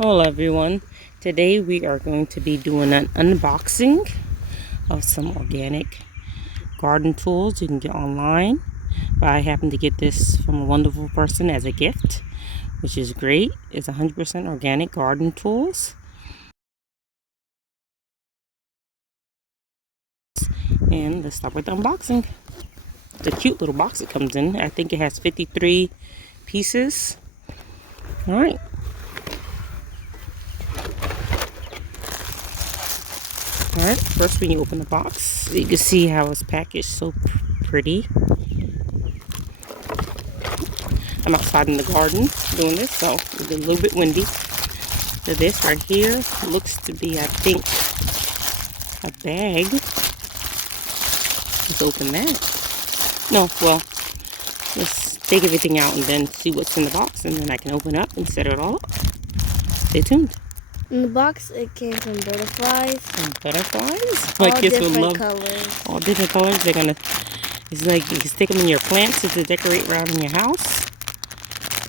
Hello everyone. Today we are going to be doing an unboxing of some organic garden tools you can get online. But I happen to get this from a wonderful person as a gift, which is great. It's 100% organic garden tools. And let's start with the unboxing. The cute little box it comes in. I think it has 53 pieces. Alright. Alright, first when you open the box, you can see how it's packaged so pretty. I'm outside in the garden doing this, so it's a little bit windy. So this right here looks to be, I think, a bag. Let's open that. No, well, let's take everything out and then see what's in the box, and then I can open up and set it all up. Stay tuned. In the box, it came from butterflies. Some butterflies? My kids will love colors. All different colors. They're gonna. It's like you can stick them in your plants to decorate around in your house.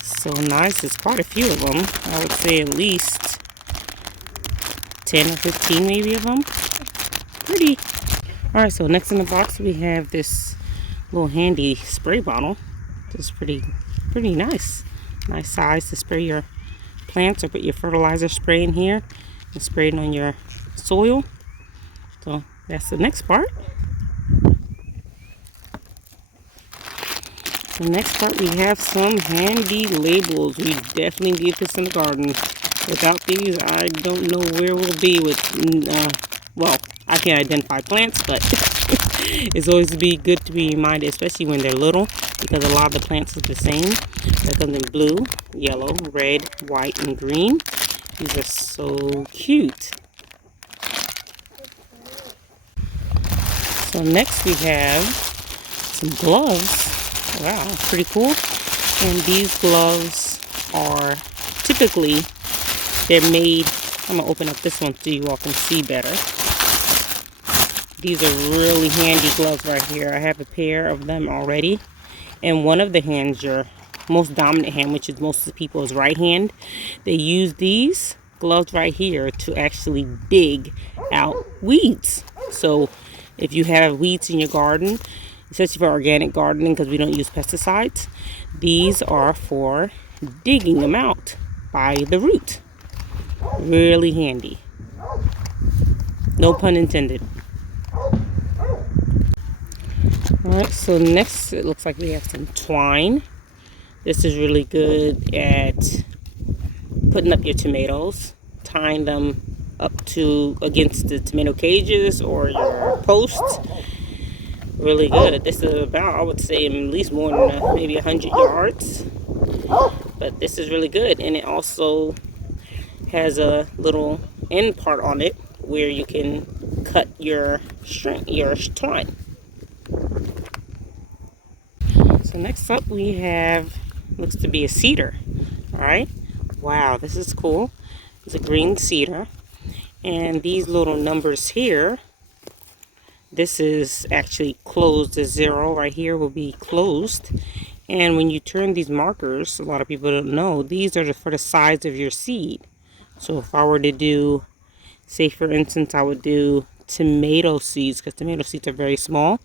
So nice. There's quite a few of them. I would say at least 10 or 15 maybe of them. Pretty. All right. So next in the box we have this little handy spray bottle. It's pretty nice. Nice size to spray your plants, or put your fertilizer spray in here and spray it on your soil. So that's the next part. The next part, we have some handy labels. We definitely need this in the garden. Without these, I don't know where we'll be with, well, I can identify plants, but it's always good to be reminded, especially when they're little, because a lot of the plants are the same. That comes in blue, yellow, red, white, and green. These are so cute. So next we have some gloves. Wow, pretty cool. And these gloves are typically, they're made, I'm going to open up this one so you all can see better. These are really handy gloves right here. I have a pair of them already. And one of the hands, your most dominant hand, which is most of the people's right hand, they use these gloves right here to actually dig out weeds. So if you have weeds in your garden, especially for organic gardening, because we don't use pesticides, these are for digging them out by the root. Really handy. No pun intended. Alright, so next it looks like we have some twine. This is really good at putting up your tomatoes, tying them up to against the tomato cages or your posts. Really good. This is about, I would say, at least more than maybe 100 yards. But this is really good, and it also has a little end part on it where you can cut your string, your twine. So next up we have, looks to be a cedar. Alright, wow, this is cool. It's a green cedar, and these little numbers here, this is actually closed. The 0 right here will be closed, and when you turn these markers, a lot of people don't know, these are for the size of your seed. So if I were to do, say for instance, I would do tomato seeds, because tomato seeds are very small.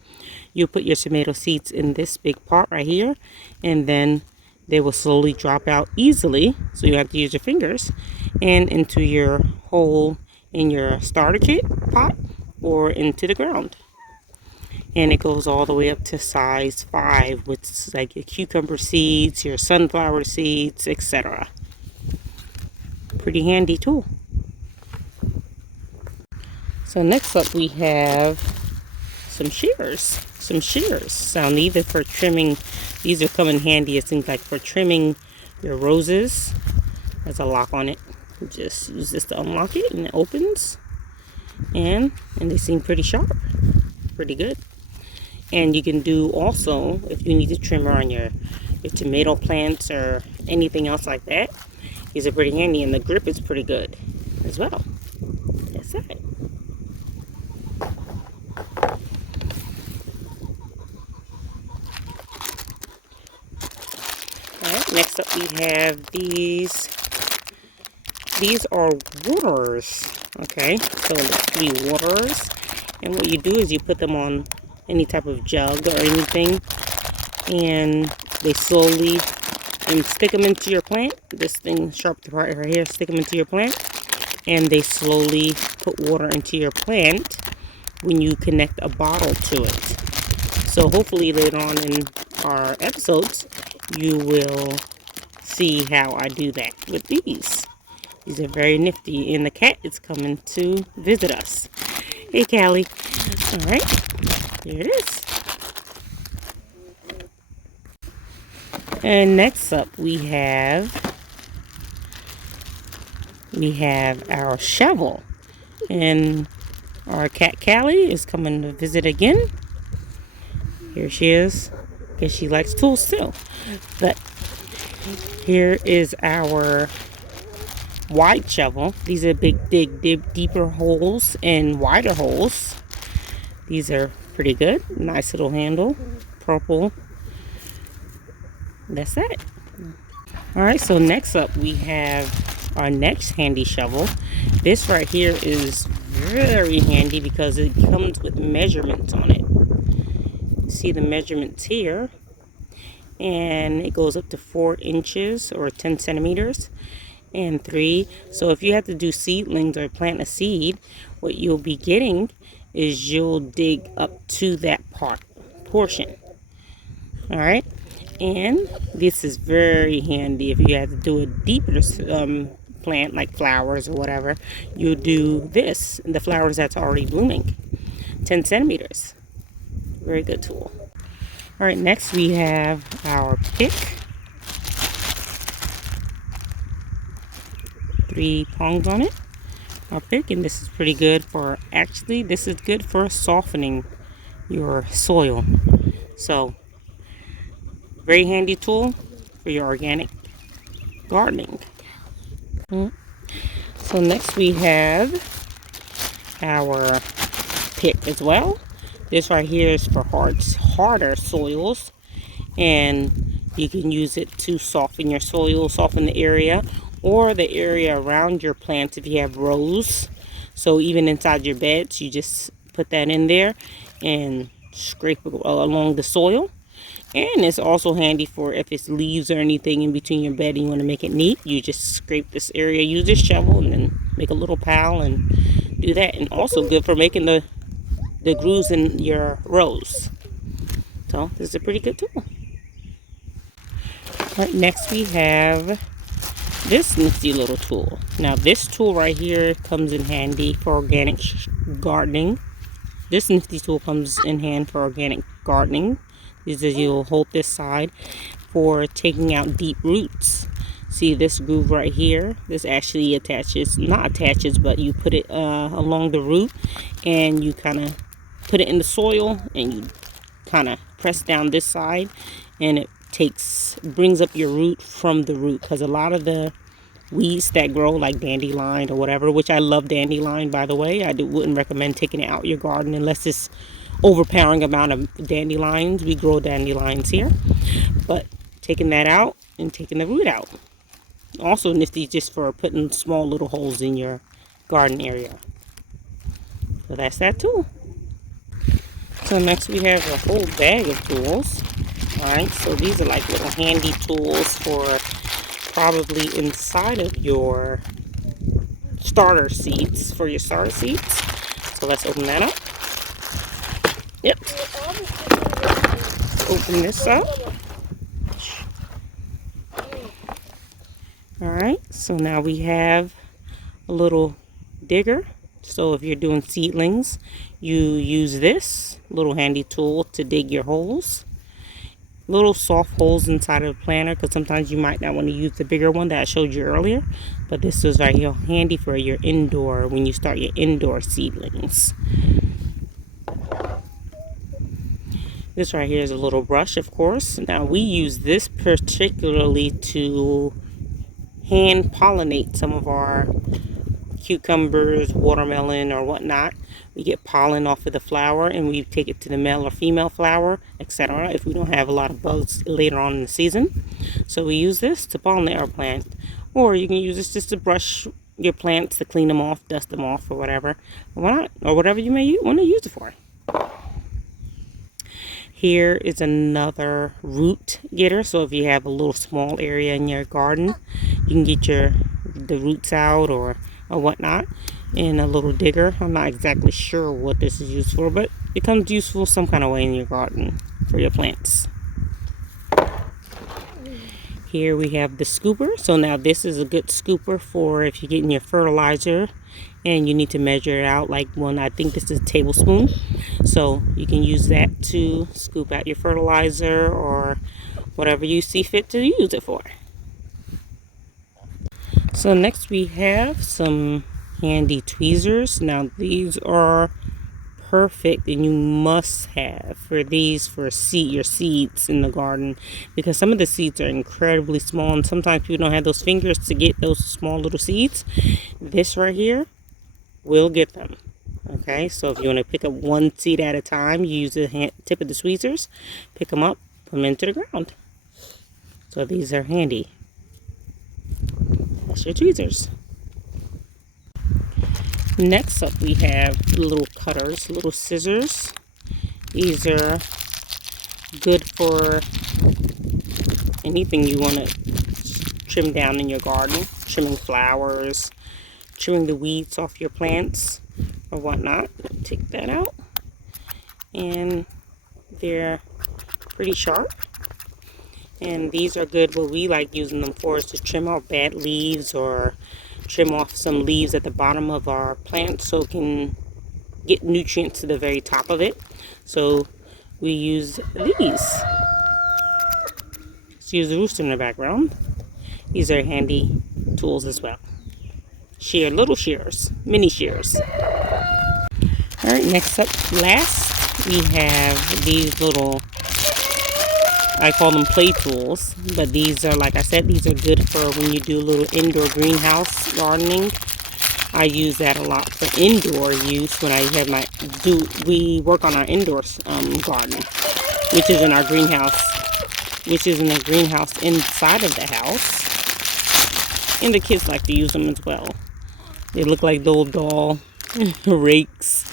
You put your tomato seeds in this big pot right here, and then they will slowly drop out easily, so you have to use your fingers, and into your hole in your starter kit pot or into the ground. And it goes all the way up to size 5, with like your cucumber seeds, your sunflower seeds, etc. Pretty handy tool. So next up we have some shears. Now neither for trimming, these are come in handy, it seems like, for trimming your roses. There's a lock on it. You just use this to unlock it and it opens. And they seem pretty sharp. Pretty good. And you can do also, if you need a trimmer on your tomato plants or anything else like that, these are pretty handy, and the grip is pretty good as well. That's it. Alright, next up we have these these are waterers. Okay, so the 3 waterers. And what you do is you put them on any type of jug or anything, and they slowly, and stick them into your plant. This thing, sharp part right here, stick them into your plant, and they slowly put water into your plant when you connect a bottle to it. So hopefully later on in our episodes, you will see how I do that with these. These are very nifty, and the cat is coming to visit us. Hey, Callie. All right, here it is. And next up, we have our shovel, and our cat Callie is coming to visit again. Here she is, because she likes tools too. But here is our wide shovel. These are big, deeper holes and wider holes. These are pretty good. Nice little handle, purple. That's it. All right, so next up we have our next handy shovel. This right here is very handy because it comes with measurements on it. You see the measurements here, and it goes up to 4 inches or 10 centimeters and 3. So if you have to do seedlings or plant a seed, what you'll be getting is you'll dig up to that portion. All right, and this is very handy if you have to do a deeper plant like flowers or whatever. You do this, the flowers that's already blooming, 10 centimeters. Very good tool. All right, next we have our pick. 3 prongs on it. Our pick, and this is pretty good for, actually, this is good for softening your soil. So, very handy tool for your organic gardening. So next we have our pick as well. This right here is for harder soils, and you can use it to soften your soil, soften the area, or the area around your plants if you have rows. So even inside your beds, you just put that in there and scrape it along the soil. And it's also handy for if it's leaves or anything in between your bed and you want to make it neat. You just scrape this area, use this shovel, and then make a little pile and do that. And also good for making the grooves in your rows. So this is a pretty good tool. All right, next we have this nifty little tool. Now this tool right here comes in handy for organic gardening. This nifty tool comes in hand for organic gardening. You'll hold this side for taking out deep roots. See this groove right here? This actually attaches, not attaches, but you put it along the root, and you kind of put it in the soil, and you kind of press down this side, and it brings up your root from the root. Because a lot of the weeds that grow, like dandelion or whatever, which I love dandelion, by the way, wouldn't recommend taking it out your garden unless it's overpowering amount of dandelions. We grow dandelions here, but taking that out and taking the root out. Also nifty just for putting small little holes in your garden area. So that's that tool. So next we have a whole bag of tools. Alright, so these are like little handy tools for probably inside of your starter seeds, for your starter seeds. So let's open that up. Yep. Open this up. Alright, so now we have a little digger. So if you're doing seedlings, you use this little handy tool to dig your holes. Little soft holes inside of the planter, because sometimes you might not want to use the bigger one that I showed you earlier. But this is right here handy for your indoor, when you start your indoor seedlings. This right here is a little brush, of course. Now we use this particularly to hand pollinate some of our cucumbers, watermelon, or whatnot. We get pollen off of the flower, and we take it to the male or female flower, etc. if we don't have a lot of bugs later on in the season. So we use this to pollinate our plant. Or you can use this just to brush your plants to clean them off, dust them off, or whatever. Why not? Or whatever you may want to use it for. Here is another root getter. So if you have a little small area in your garden, you can get the roots out or whatnot in a little digger. I'm not exactly sure what this is used for, but it becomes useful some kind of way in your garden for your plants. Here we have the scooper. So now this is a good scooper for if you're getting your fertilizer and you need to measure it out, like one, I think this is a tablespoon. So you can use that to scoop out your fertilizer or whatever you see fit to use it for. So next we have some handy tweezers. Now these are perfect and you must have for your seeds in the garden, because some of the seeds are incredibly small and sometimes people don't have those fingers to get those small little seeds. This right here will get them. Okay, so if you want to pick up one seed at a time, you use the tip of the tweezers, pick them up, put them into the ground. So these are handy. That's your tweezers. Next up we have little cutters, little scissors. These are good for anything you want to trim down in your garden. Trimming flowers, trimming the weeds off your plants or whatnot. Take that out. And they're pretty sharp. And these are good. What we like using them for is to trim off bad leaves or trim off some leaves at the bottom of our plant so it can get nutrients to the very top of it. So we use these. Excuse the rooster in the background. These are handy tools as well. Little shears, mini shears. Alright, next up, last, we have these little, I call them play tools, but these are, like I said, these are good for when you do a little indoor greenhouse gardening. I use that a lot for indoor use when I have we work on our indoor garden, which is in our greenhouse, inside of the house. And the kids like to use them as well. They look like little doll rakes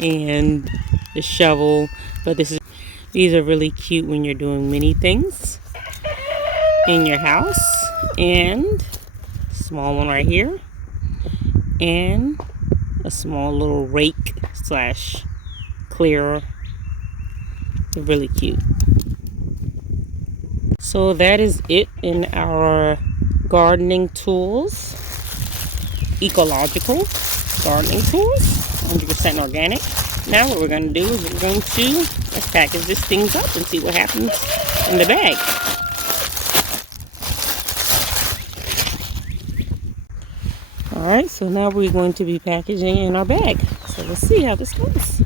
and the shovel, but these are really cute when you're doing many things in your house. And small one right here, and a small little rake / clearer. They're really cute. So that is it in our gardening tools. Ecological gardening tools, 100% organic. Now what we're going to do is let's package these things up and see what happens in the bag. Alright, so now we're going to be packaging in our bag. So let's see how this goes.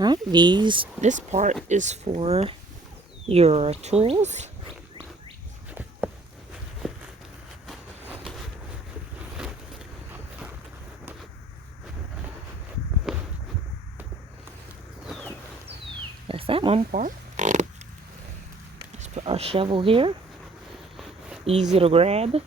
Alright, this part is for your tools. That's that one part. Let's put our shovel here. Easy to grab.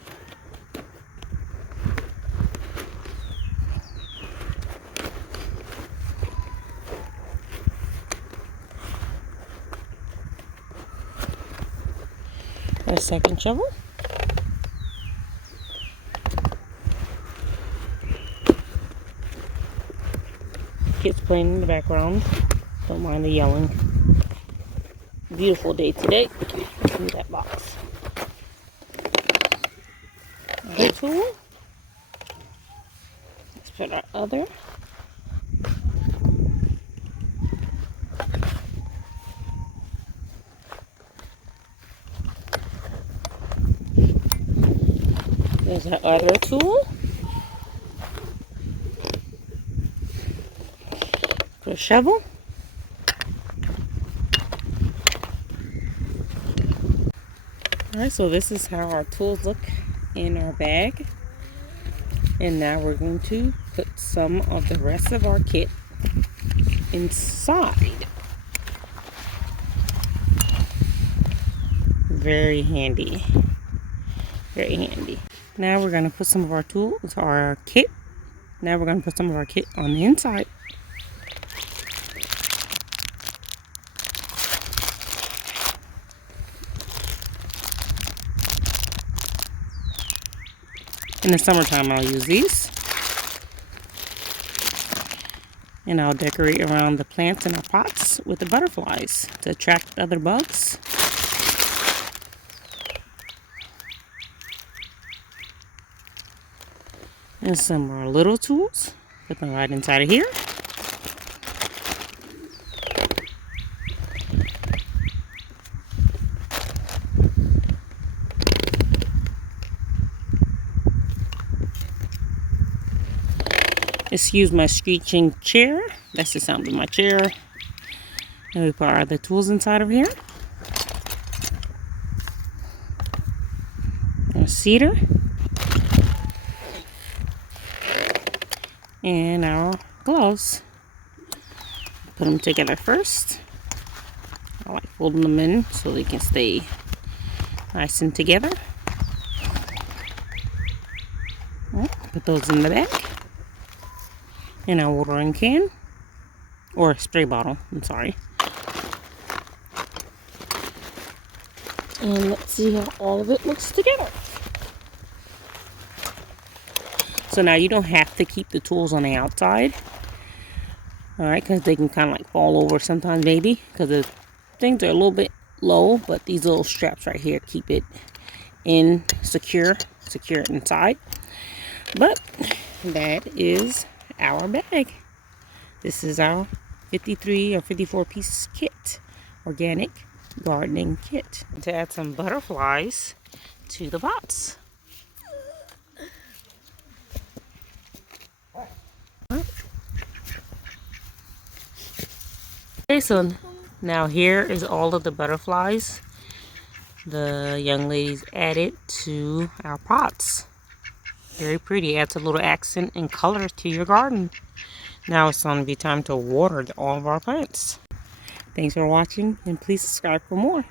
Our second shovel. Kids playing in the background. Don't mind the yelling. Beautiful day today. In that box. Other tool. Let's put our other. There's our other tool. Put a shovel. Alright, so this is how our tools look in our bag. And now we're going to put some of the rest of our kit inside. very handy. Very handy. Now we're going to put some of our tools, our kit. Now we're going to put some of our kit on the inside. In the summertime, I'll use these. And I'll decorate around the plants in our pots with the butterflies to attract other bugs. And some more little tools. Put them right inside of here. Excuse my screeching chair. That's the sound of my chair. And we put our other tools inside of here. Our cedar. And our gloves. Put them together first. I like folding them in so they can stay nice and together. Put those in the back. In our watering can. Or spray bottle, I'm sorry. And let's see how all of it looks together. So now you don't have to keep the tools on the outside. Alright, because they can kind of like fall over sometimes maybe. Because the things are a little bit low. But these little straps right here keep it in secure inside. But that is our bag. This is our 53 or 54 piece kit. Organic gardening kit. To add some butterflies to the pots. Okay, so now here is all of the butterflies the young ladies added to our pots. Very pretty. Adds a little accent and color to your garden. Now it's going to be time to water all of our plants. Thanks for watching, and please subscribe for more.